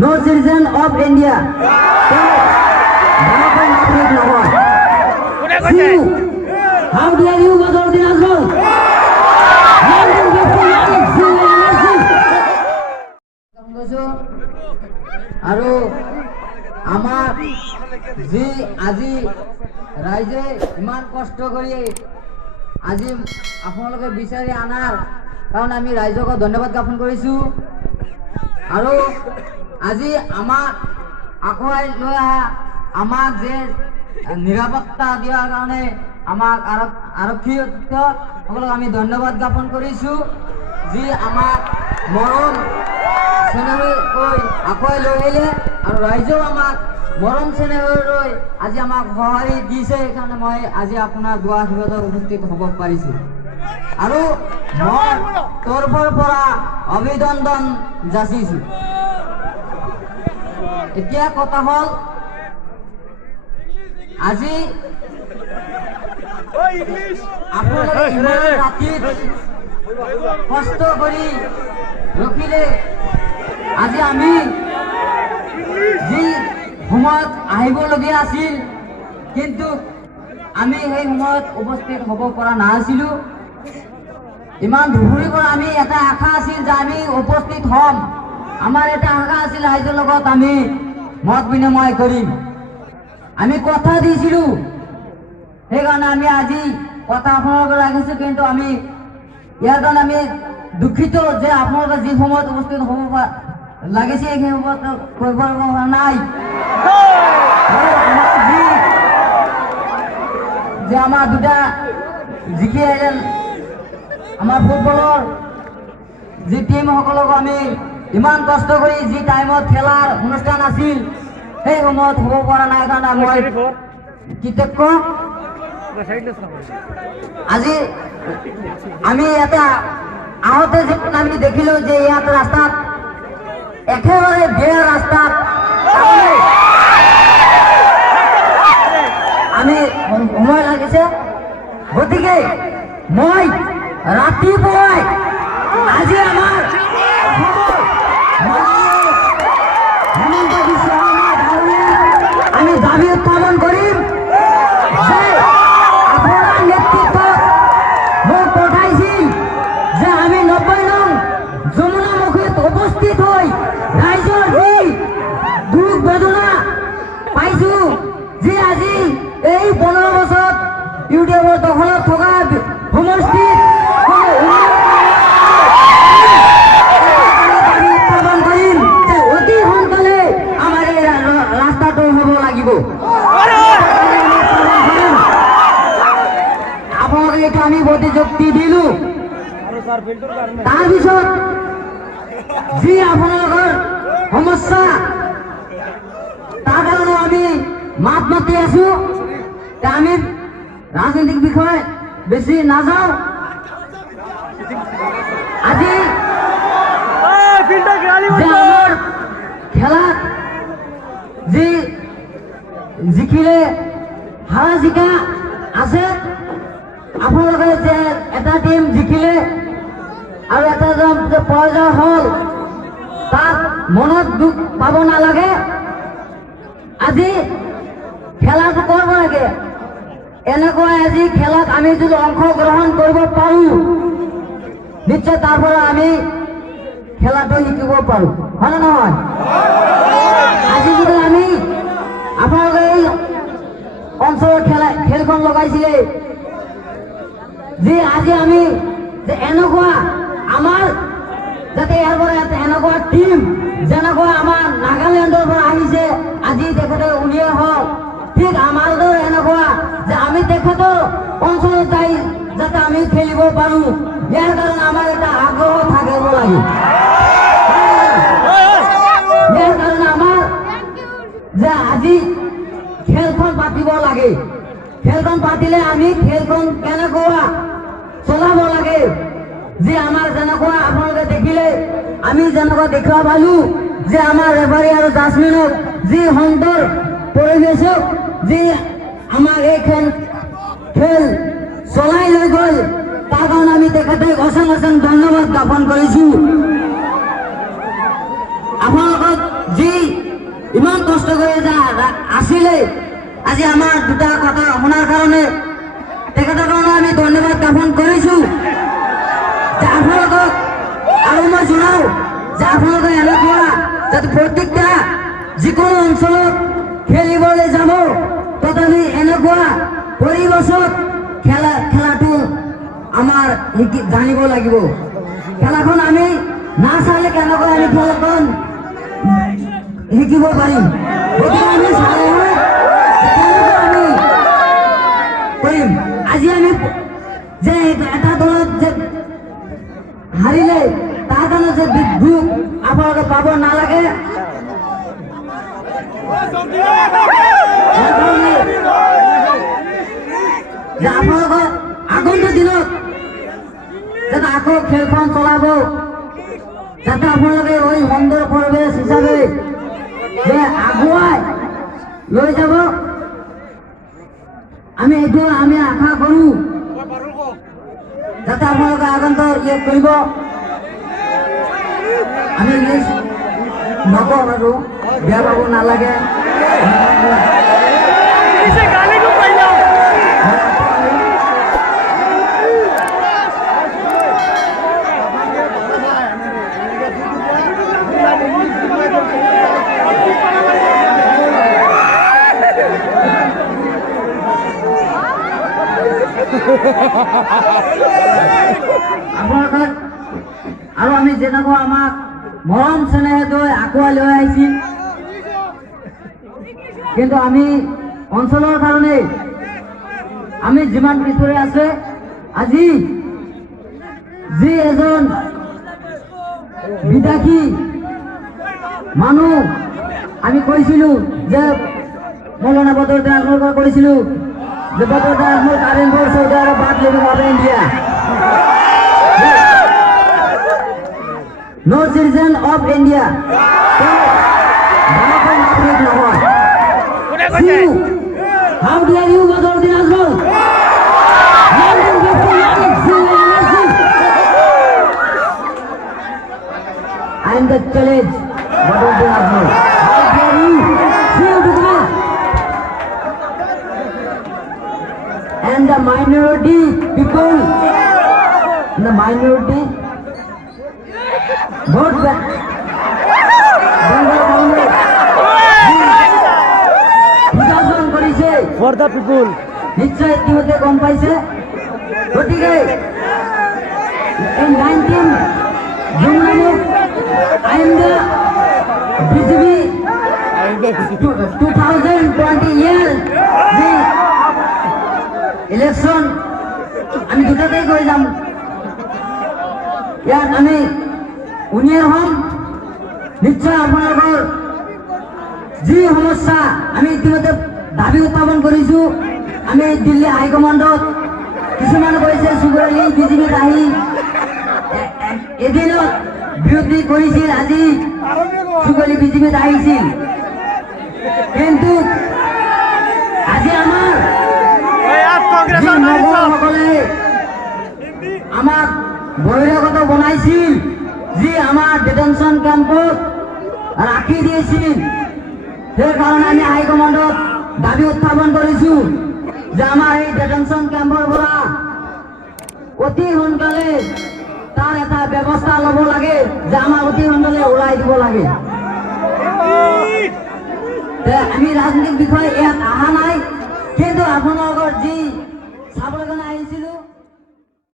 no citizen of India. ভাৰতেৰ নাগৰিক নহয়। How dare you, Badruddin Azmal? আৰু আমাৰ যি আজি ৰাইজে ইমান কষ্ট কৰি আজি আপোনালোকে বিচাৰি আনাৰ কাৰণ আমি ৰাইজক ধন্যবাদ জ্ঞাপন কৰিছোঁ। আৰু আজি আমাক আগুৱাই লৈ অহা আমাক যে নিৰাপত্তা দিয়াৰ কাৰণে আমাক আৰক্ষীসকলক আমি ধন্যবাদ জ্ঞাপন কৰিছোঁ, যি আমাক মৰম চেনেহকৈ আগুৱাই লৈ আহিলে আৰু ৰাইজেও আমাক মৰম চেনেহলৈ আজি আমাক সঁহাৰি দিছে। সেইকাৰণে মই আজি আপোনাৰ দুৱাৰখনত উপস্থিত হ'ব পাৰিছোঁ আৰু মই তৰফৰ পৰা অভিনন্দন যাচিছোঁ। এতিয়া কথা হ'ল আজি আপোনালোকে ইমান ৰাতিত কষ্ট কৰি ৰখিলে আজি আমি যি সময়ত আহিবলগীয়া আছিল কিন্তু আমি সেই সময়ত উপস্থিত হ'ব পৰা নাছিলোঁ। ইমান ধুবুৰীৰ পৰা আমি এটা আশা আছিল যে আমি উপস্থিত হ'ম। আমাৰ এটা আশা আছিল ৰাইজৰ লগত আমি মত বিনিময় কৰিম, আমি কথা দিছিলোঁ। সেইকাৰণে আমি আজি কথা আপোনালোকে ৰাখিছোঁ, কিন্তু আমি ইয়াৰ কাৰণে আমি দুখিত যে আপোনালোকে যি সময়ত উপস্থিত হ'ব লাগিছে সেই সময়ত কৰিব পৰা নাই। যে আমাৰ দুটা জিকি আহিলে আমাৰ ফুটবলৰ যি টিমসকলক আমি ইমান কষ্ট কৰি যি টাইমত খেলাৰ অনুষ্ঠান আছিল সেই সময়ত হ'ব পৰা নাই কাৰণে মই কৃতজ্ঞ। আজি আমি এটা আহোঁতে যেন আমি দেখিলোঁ যে ইয়াত ৰাস্তাত একেবাৰে বেয়া ৰাস্তাত আমি সময় লাগিছে। গতিকে মই ৰাতিপুৱাই আজি আমাৰ হেমন্ত বিশ্ব শৰ্মা ডাঙৰীয়া আমি দাবী উত্থাপন কৰিম যে আপোনাৰ নেতৃত্বত মোক পঠাইছিল যে আমি 90 নং যমুনামুখীত উপস্থিত হৈ ৰাইজৰ যি দুখ বেদনা পাইছোঁ, যি আজি এই 15 বছৰত ইউটিউবৰ দখলত থকা সমষ্টিত উত্থাপন কৰিম যে অতি সোনকালে আমাৰ এই ৰাস্তাটো হ'ব লাগিব। আপোনালোকে এইটো আমি প্ৰতিযুক্তি দিলোঁ। তাৰপিছত যি আপোনালোকৰ সমস্যা তাৰ কাৰণে আমি মাত মাতি আছোঁ। আমি ৰাজনৈতিক বিষয়ে বেছি নাযাওঁ। আজি আমাৰ খেলাত যি জিকিলে হাৰা জিকা আছে, আপোনালোকে যে এটা টিম জিকিলে আৰু এটা যে পৰাজয় হ'ল তাত মনত দুখ পাব নালাগে। আজি খেলাটো কৰিব লাগে। এনেকুৱা আজি খেলত আমি যদি অংশগ্ৰহণ কৰিব পাৰোঁ নিশ্চয় তাৰ পৰা আমি খেলাটো শিকিব পাৰোঁ, হয় নে নহয়? আজি যদি আমি আপোনালোকে এই অঞ্চলৰ খেলখন লগাইছিলে যি আজি আমি যে এনেকুৱা আমাৰ যাতে ইয়াৰ পৰা এনেকুৱা টিম যেনেকুৱা আমাৰ নাগালেণ্ডৰ পৰা আহিছে আজি তেখেতে উলিয়াই হওক, ঠিক আমাৰো এনেকুৱা যে আমি তেখেতৰ অঞ্চলত যাই যাতে আমি খেলিব পাৰোঁ, ইয়াৰ কাৰণে আমাৰ এটা আগ্ৰহ থাকিব লাগে। ইয়াৰ কাৰণে আমাৰ যে আজি খেলখন পাতিব লাগে। খেলখন পাতিলে আমি খেলখন কেনেকুৱা চলাব লাগে, যে আমাৰ যেনেকুৱা আপোনালোকে দেখিলে আমি যেনেকুৱা দেখা পালোঁ যে আমাৰ ৰেফাৰী আৰু জাজমেনক যি সুন্দৰ পৰিৱেশক যি আমাৰ এইখন খেল চলাই লৈ গ'ল তাৰ কাৰণে আমি তেখেতক অশেষ ধন্যবাদ জ্ঞাপন কৰিছোঁ। আপোনালোকক যি কৰি আছিলে আজি আমাৰ দুটা কথা শুনাৰ কাৰণে তেখেতৰ কাৰণে আমি ধন্যবাদ জ্ঞাপন কৰিছো যে আপোনালোকক আৰু মই জনাও যে আপোনালোকে এনেকুৱা যাতে প্ৰত্যেকটা যিকোনো অঞ্চলত খেলিবলৈ যাব তথাপি এনেকুৱা পৰিবেশত খেলাটো আমাৰ জানিব লাগিব খেলাখন আমি না চালে কেনেকৈ আমি খেলাখন শিকিব পাৰিম গতিকে আমি চালেহে কেনেকৈ আমি কৰিম আজি আমি যে এটা দলত যে হাৰিলে তাৰ কাৰণে যে দুখ আপোনালোকে পাব নালাগে যে আপোনালোকক আগন্তুক দিনত যাতে আকৌ খেলখন চলাব যাতে আপোনালোকে ওই সুন্দৰ পৰিবেশ হিচাপে যে আগুৱাই লৈ যাব আমি এইটো আমি আশা কৰো যাতে আপোনালোকে আগন্তুক কৰিব আমি ইংলিছ নকওঁ আৰু বেয়া পাব নালাগে আপোনালোকে আৰু আমি যেনেকুৱা আমাক মৰম চেনেহে আগুৱাই লৈ আহিছিল কিন্তু আমি অঞ্চলৰ কাৰণে আমি যিমান পিছৰে আছে আজি যি এজন বিদেশী মানুহ আমি কৈছিলো যে মৌলানা বদৰুদ্দিন আজমল কৰিছিলো যে Badruddin Ajmal current for Saudi Arabia but living of India no citizen of India ভারতের নাগরিক নহয় how dare you Badruddin Ajmal I am the challenge Badaruddin Azmol. How dare you? See you together. And the minority people, the minority vote back. For the people. নিশ্চয় ইতিমধ্যে গম পাইছে গতিকে এই 19 June নামক I am the BJP 2020 year election আমি দুটাতেই কৰি যাম ইয়াত আমি উনিয়াৰ হম নিশ্চয় আপোনালোকৰ যি সমস্যা আমি ইতিমধ্যে দাবী উত্থাপন কৰিছো আমি দিল্লী হাইকমাণ্ডত কিছুমান কৈছে সুগৰালী বিজেপিত আহি এদিনত বিৰোধী কৰিছিল আজি সুগৰালী বিজেপিত আহিছিল কিন্তু আজি আমাৰ সকলে আমাক বহিৰাগত বনাইছিল যি আমাৰ ডিটেনশ্যন কেম্পত ৰাখি দিয়েছিল সেইকাৰণে আমি হাইকমাণ্ডত দাবী উত্থাপন কৰিছো যে আমাৰ এই ডিটেনশ্যন কেম্পৰ পৰা অতি সোনকালে তাৰ এটা ব্যৱস্থা ল'ব লাগে যে আমাক অতি সোনকালে ওলাই দিব লাগে আমি ৰাজনৈতিক বিষয়ে ইয়াত অহা নাই কিন্তু আপোনালোকৰ যি